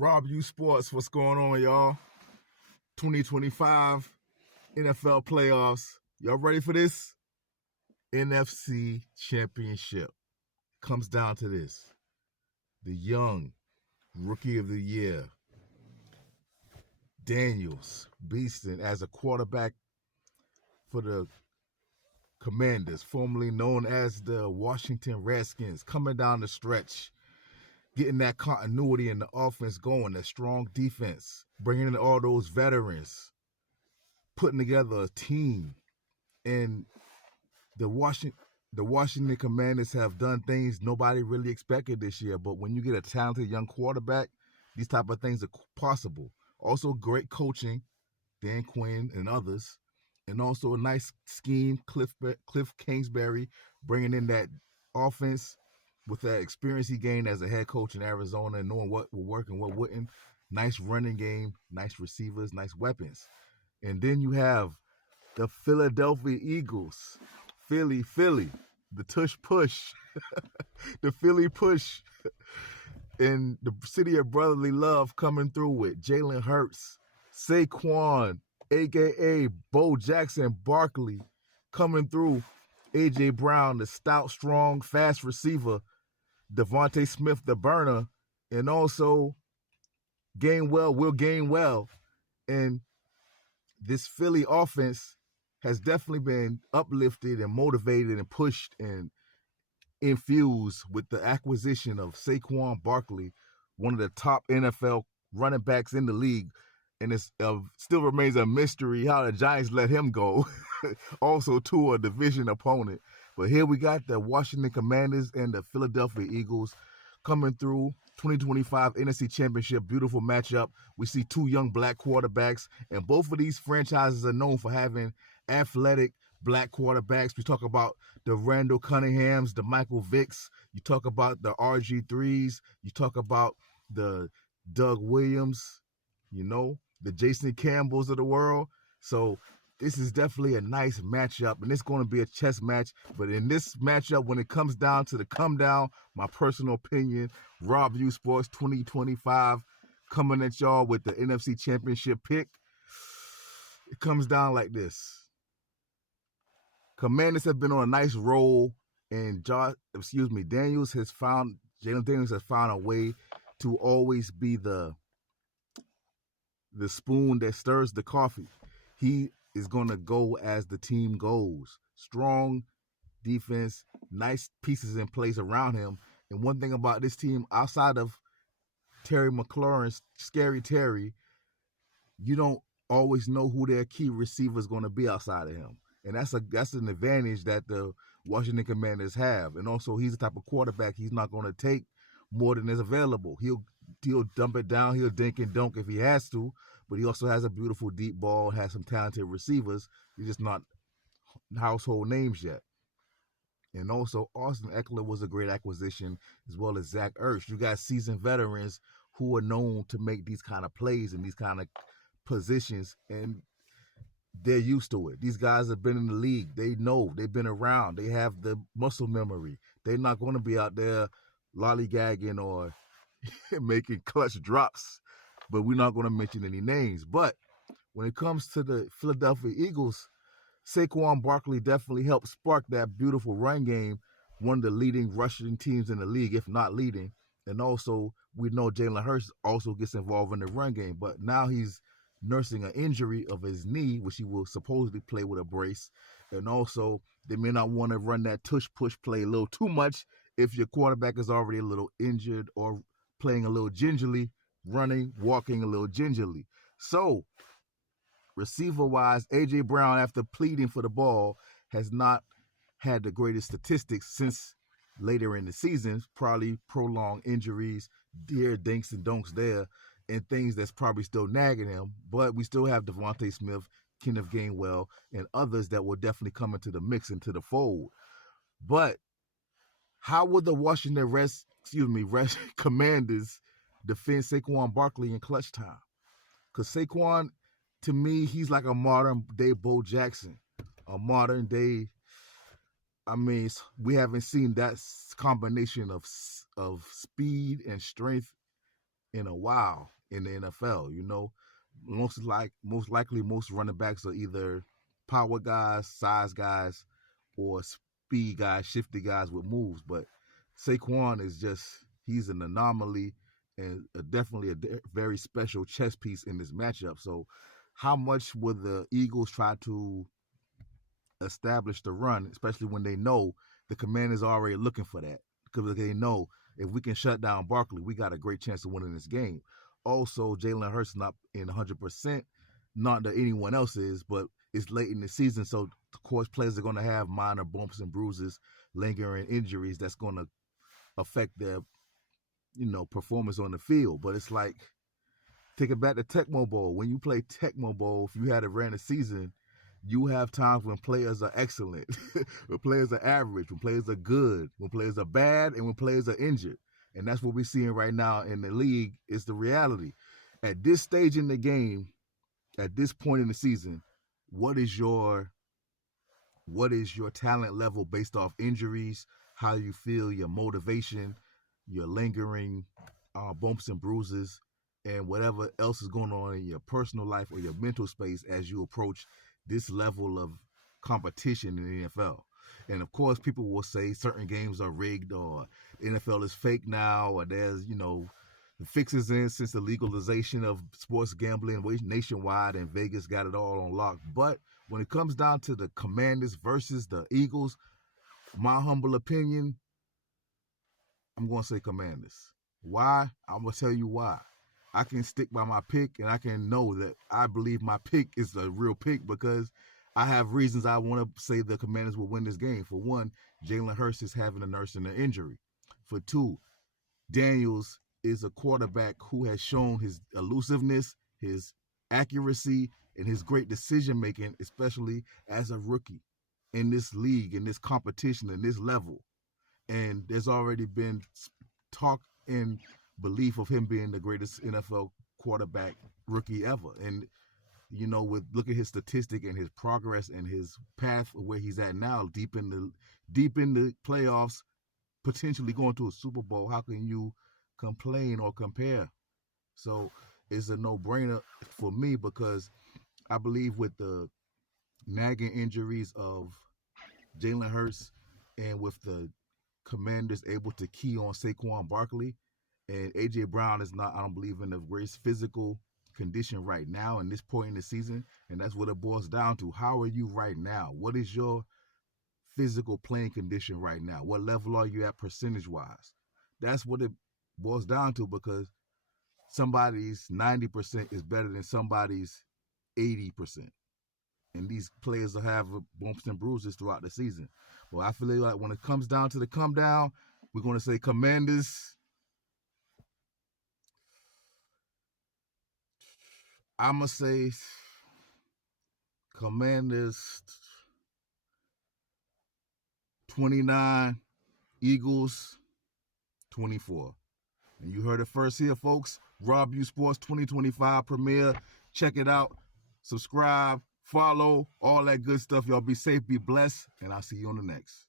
Rob U Sports, what's going on, y'all? 2025 NFL playoffs. Y'all ready for this? NFC Championship. Comes down to this. The young Rookie of the Year, Daniels, beasting as a quarterback for the Commanders, formerly known as the Washington Redskins, coming down the stretch, getting that continuity in the offense going, that strong defense, bringing in all those veterans, putting together a team. And the Washington Commanders have done things nobody really expected this year. But when you get a talented young quarterback, these type of things are possible. Also, great coaching, Dan Quinn and others. And also a nice scheme, Cliff Kingsbury, bringing in that offense with that experience he gained as a head coach in Arizona and knowing what will work and what wouldn't. Nice running game, nice receivers, nice weapons. And then you have the Philadelphia Eagles, Philly, the tush push, the Philly push, and the city of brotherly love coming through with Jalen Hurts, Saquon, a.k.a. Bo Jackson Barkley, coming through, A.J. Brown, the stout, strong, fast receiver, Devontae Smith, the burner, and also will game well. And this Philly offense has definitely been uplifted and motivated and pushed and infused with the acquisition of Saquon Barkley, one of the top NFL running backs in the league. And it still remains a mystery how the Giants let him go, also to a division opponent. But here we got the Washington Commanders and the Philadelphia Eagles coming through 2025 NFC Championship. Beautiful matchup. We see two young black quarterbacks, and both of these franchises are known for having athletic black quarterbacks. We talk about the Randall Cunninghams, the Michael Vicks. You talk about the RG3s. You talk about the Doug Williams, the Jason Campbells of the world. So this is definitely a nice matchup, and it's going to be a chess match. But in this matchup, when it comes down to the come down, my personal opinion, Rob U Sports 2025 coming at y'all with the NFC Championship pick. It comes down like this. Commanders have been on a nice roll, and Jalen Daniels has found a way to always be the spoon that stirs the coffee. He is going to go as the team goes. Strong defense, nice pieces in place around him. And one thing about this team, outside of Terry McLaurin's Scary Terry, you don't always know who their key receiver is going to be outside of him. And that's an advantage that the Washington Commanders have. And also, he's the type of quarterback he's not going to take more than is available. He'll dump it down. He'll dink and dunk if he has to. But he also has a beautiful deep ball, has some talented receivers. He's just not household names yet. And also, Austin Eckler was a great acquisition, as well as Zach Ertz. You got seasoned veterans who are known to make these kind of plays in these kind of positions, and they're used to it. These guys have been in the league. They know. They've been around. They have the muscle memory. They're not going to be out there lollygagging or making clutch drops, but we're not going to mention any names. But when it comes to the Philadelphia Eagles, Saquon Barkley definitely helped spark that beautiful run game, one of the leading rushing teams in the league, if not leading. And also, we know Jalen Hurts also gets involved in the run game, but now he's nursing an injury of his knee, which he will supposedly play with a brace. And also, they may not want to run that tush-push play a little too much if your quarterback is already a little injured or playing a little gingerly, running, walking a little gingerly. So, receiver-wise, A.J. Brown, after pleading for the ball, has not had the greatest statistics since later in the season, probably prolonged injuries, dear dinks and donks there, and things that's probably still nagging him. But we still have Devontae Smith, Kenneth Gainwell, and others that will definitely come into the mix, into the fold. But how would the Washington Commanders defend Saquon Barkley in clutch time? Because Saquon, to me, he's like a modern-day Bo Jackson, a modern-day. We haven't seen that combination of speed and strength in a while in the NFL. You know, most likely most running backs are either power guys, size guys, or speed guys, shifty guys with moves. But Saquon is just he's an anomaly and definitely a very special chess piece in this matchup. So, how much would the Eagles try to establish the run, especially when they know the Commanders are already looking for that? Because they know if we can shut down Barkley, we got a great chance of winning this game. Also, Jalen Hurts not in 100%, not that anyone else is, but it's late in the season, so of course players are going to have minor bumps and bruises, lingering injuries that's going to affect their performance on the field. But it's like take it back to Tecmo Bowl. When you play Tecmo Bowl, if you had a random season, you have times when players are excellent, when players are average, when players are good, when players are bad, and when players are injured. And that's what we're seeing right now in the league is the reality. At this stage in the game, at this point in the season, what is your talent level based off injuries, how you feel, your motivation, your lingering bumps and bruises, and whatever else is going on in your personal life or your mental space as you approach this level of competition in the NFL. And of course, people will say certain games are rigged or the NFL is fake now, or there's, the fixes in since the legalization of sports gambling nationwide and Vegas got it all on lock. But when it comes down to the Commanders versus the Eagles, my humble opinion, I'm going to say Commanders. Why? I'm going to tell you why. I can stick by my pick, and I can know that I believe my pick is a real pick because I have reasons I want to say the Commanders will win this game. For one, Jalen Hurts is having a nursing an injury. For two, Daniels is a quarterback who has shown his elusiveness, his accuracy, and his great decision making, especially as a rookie in this league, in this competition, in this level. And there's already been talk and belief of him being the greatest NFL quarterback rookie ever. And with look at his statistic and his progress and his path where he's at now, deep in the playoffs, potentially going to a Super Bowl. How can you complain or compare? So it's a no-brainer for me because I believe with the nagging injuries of Jalen Hurts and with the Commanders able to key on Saquon Barkley, and A.J. Brown is not, I don't believe, in the greatest physical condition right now in this point in the season, and that's what it boils down to. How are you right now? What is your physical playing condition right now? What level are you at percentage-wise? That's what it boils down to because somebody's 90% is better than somebody's 80%. And these players will have bumps and bruises throughout the season. Well, I feel like when it comes down to the come down, we're going to say Commanders. I'm going to say Commanders 29, Eagles 24. And you heard it first here, folks. Rabb Sports 2025 premiere. Check it out. Subscribe, follow, all that good stuff. Y'all be safe, be blessed, and I'll see you on the next.